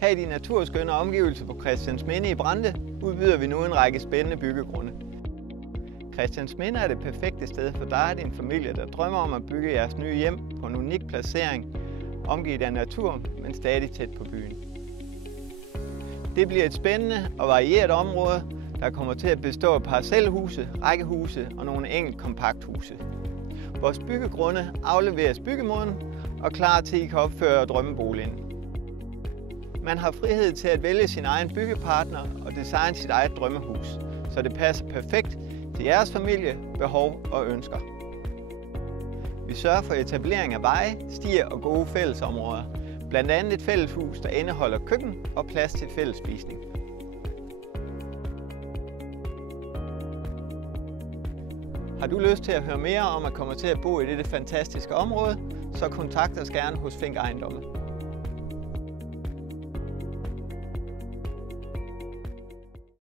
Her i de naturskønne omgivelser på Christiansminde i Brande udbyder vi nu en række spændende byggegrunde. Christiansminde er det perfekte sted for dig og din familie, der drømmer om at bygge jeres nye hjem på en unik placering, omgivet af natur, men stadig tæt på byen. Det bliver et spændende og varieret område, der kommer til at bestå af parcelhuse, rækkehuse og nogle enkelt kompakthuse. Vores byggegrunde afleveres byggemoden og klar til, at I kan opføre drømmeboligen. Man har frihed til at vælge sin egen byggepartner og designe sit eget drømmehus, så det passer perfekt til jeres familie, behov og ønsker. Vi sørger for etablering af veje, stier og gode fællesområder. Blandt andet et fælleshus, der indeholder køkken og plads til fællesspisning. Har du lyst til at høre mere om at komme til at bo i dette fantastiske område, så kontakt os gerne hos Fink Ejendomme.